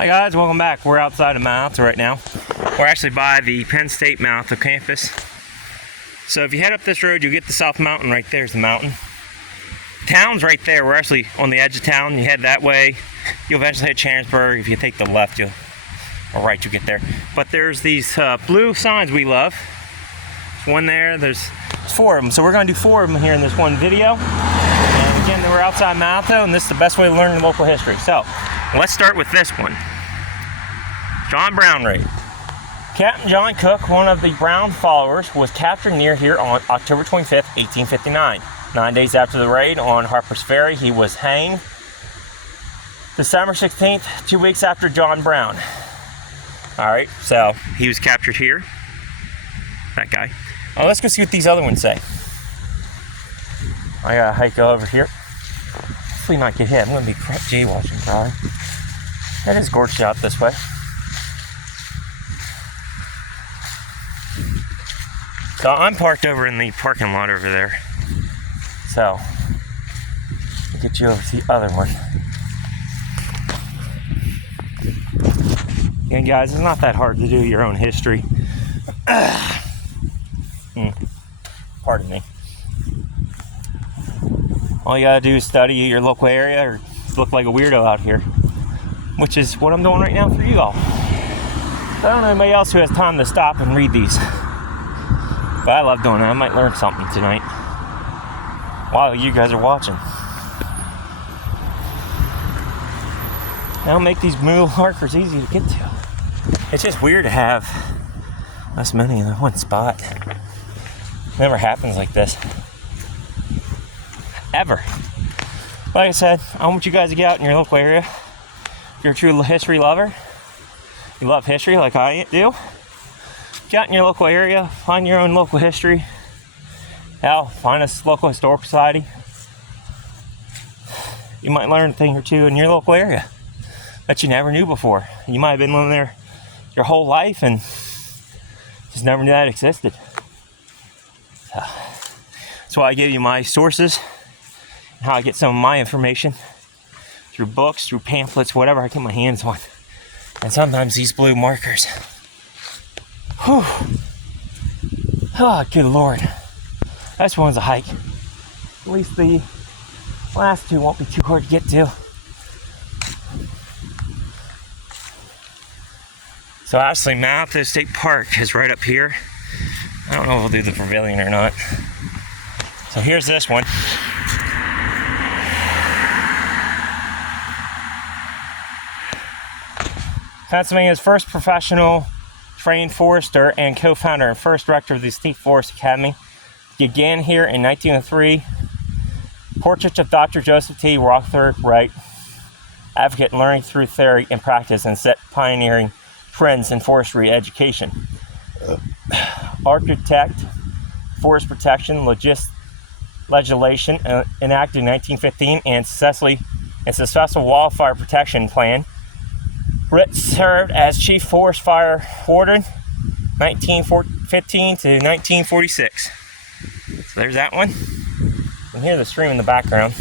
Hi guys, welcome back. We're outside of Alto right now. We're actually by the Penn State Alto campus. So if you head up this road, you'll get the South Mountain. Right there's the mountain. Town's right there. We're actually on the edge of town. You head that way, you'll eventually hit Chancersburg. If you take the left, or right, you'll get there. But there's these blue signs we love. There's one there. There's 4 of them. So we're going to do 4 of them here in this one video. And again, we're outside Alto, and this is the best way to learn local history. So let's start with this one. John Brown raid. Captain John Cook, one of the Brown followers, was captured near here on October 25th, 1859. 9 days after the raid on Harper's Ferry, he was hanged. December 16th, 2 weeks after John Brown. Alright, so he was captured here. That guy. Oh, let's go see what these other ones say. I gotta hike over here. Hopefully not get hit. I'm gonna be jaywalking probably. That is gorgeous out this way. So I'm parked over in the parking lot over there. So I'll get you over to the other one. And guys, it's not that hard to do your own history. Pardon me. All you gotta do is study your local area or look like a weirdo out here, which is what I'm doing right now for you all. I don't know anybody else who has time to stop and read these, but I love doing that. I might learn something tonight while you guys are watching. That'll make these blue markers easy to get to. It's just weird to have this many in one spot. Never happens like this. Ever. Like I said, I want you guys to get out in your local area. If you're a true history lover, you love history like I do, get out in your local area, find your own local history. Hell, find a local historical society. You might learn a thing or two in your local area that you never knew before. You might have been living there your whole life and just never knew that existed. So, that's why I give you my sources and how I get some of my information through books, through pamphlets, whatever I get my hands on. And sometimes these blue markers. Whew. Oh, good Lord. This one's a hike. At least the last 2 won't be too hard to get to. So actually, Alto State Park is right up here. I don't know if we'll do the pavilion or not. So here's this one. Pennsylvania's first professional trained forester and co-founder and first director of the State Forest Academy. Began here in 1903. Portraits of Dr. Joseph T. Rothberg Wright, advocate in learning through theory and practice and set pioneering trends in forestry education. Architect, forest protection, legislation enacted in 1915 and successful wildfire protection plan. Britt served as chief forest fire warden 1915 to 1946. So there's that one. You can hear the stream in the background.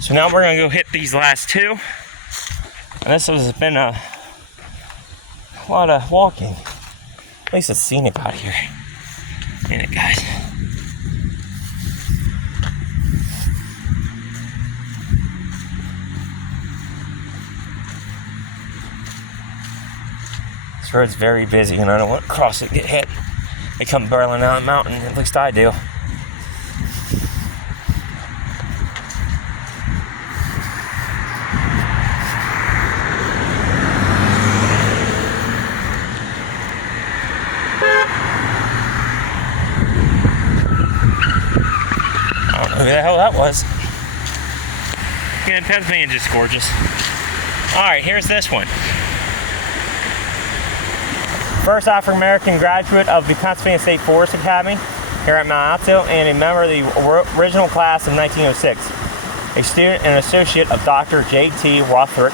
So now we're going to go hit these last 2. And this has been a lot of walking. At least it's scenic out here. Ain't it, guys? This road's very busy and I don't want to cross it and get hit. They come barreling down the mountain, at least I do. I don't know who the hell that was. Yeah, Pennsylvania's just gorgeous. Alright, here's this one. First African-American graduate of the Pennsylvania State Forest Academy here at Mount Alto and a member of the original class of 1906. A student and associate of Dr. J.T. Rothberg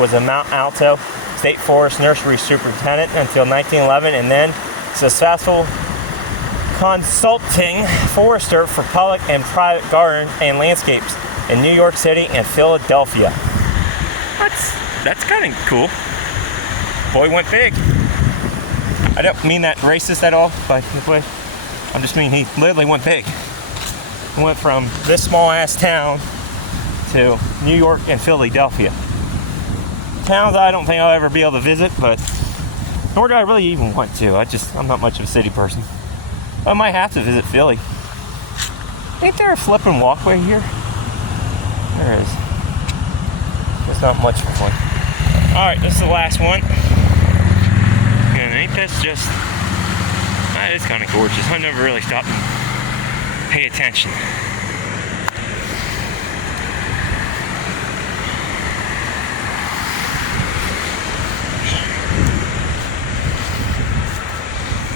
was a Mount Alto State Forest Nursery Superintendent until 1911 and then successful consulting forester for public and private garden and landscapes in New York City and Philadelphia. What? That's kind of cool. Boy went big. I don't mean that racist at all, by the way. I just mean he literally went big. He went from this small ass town to New York and Philadelphia. Towns I don't think I'll ever be able to visit, but nor do I really even want to. I'm not much of a city person. I might have to visit Philly. Ain't there a flipping walkway here? There is. There's not much of one. Alright, this is the last one. And ain't this just... That is kind of gorgeous. I never really stopped and pay attention.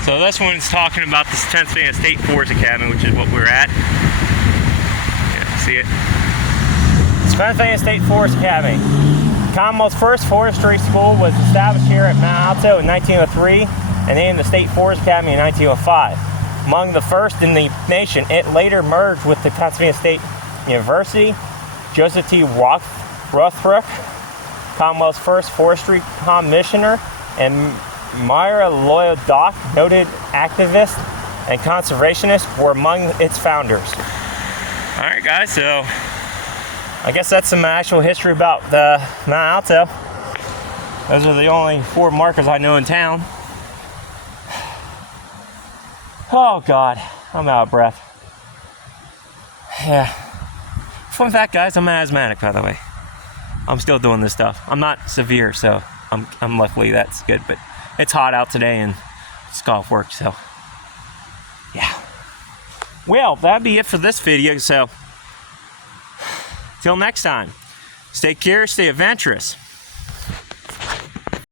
So this one's talking about the Pennsylvania State Forest Academy, which is what we're at. Yeah, see it? It's Pennsylvania State Forest Academy. Commonwealth's first forestry school was established here at Mount Alto in 1903 and named the State Forest Academy in 1905. Among the first in the nation, it later merged with the Pennsylvania State University. Joseph T. Rothbrook, Commonwealth's first forestry commissioner, and Myra Loyal Dock, noted activist and conservationist, were among its founders. Alright guys, so I guess that's some actual history about the Mount Alto. Those are the only 4 markers I know in town. Oh God, I'm out of breath. Yeah. Fun fact guys, I'm asthmatic by the way. I'm still doing this stuff. I'm not severe, so I'm luckily that's good, but it's hot out today and it's golf work, so yeah. Well, that'd be it for this video, so till next time, stay curious, stay adventurous.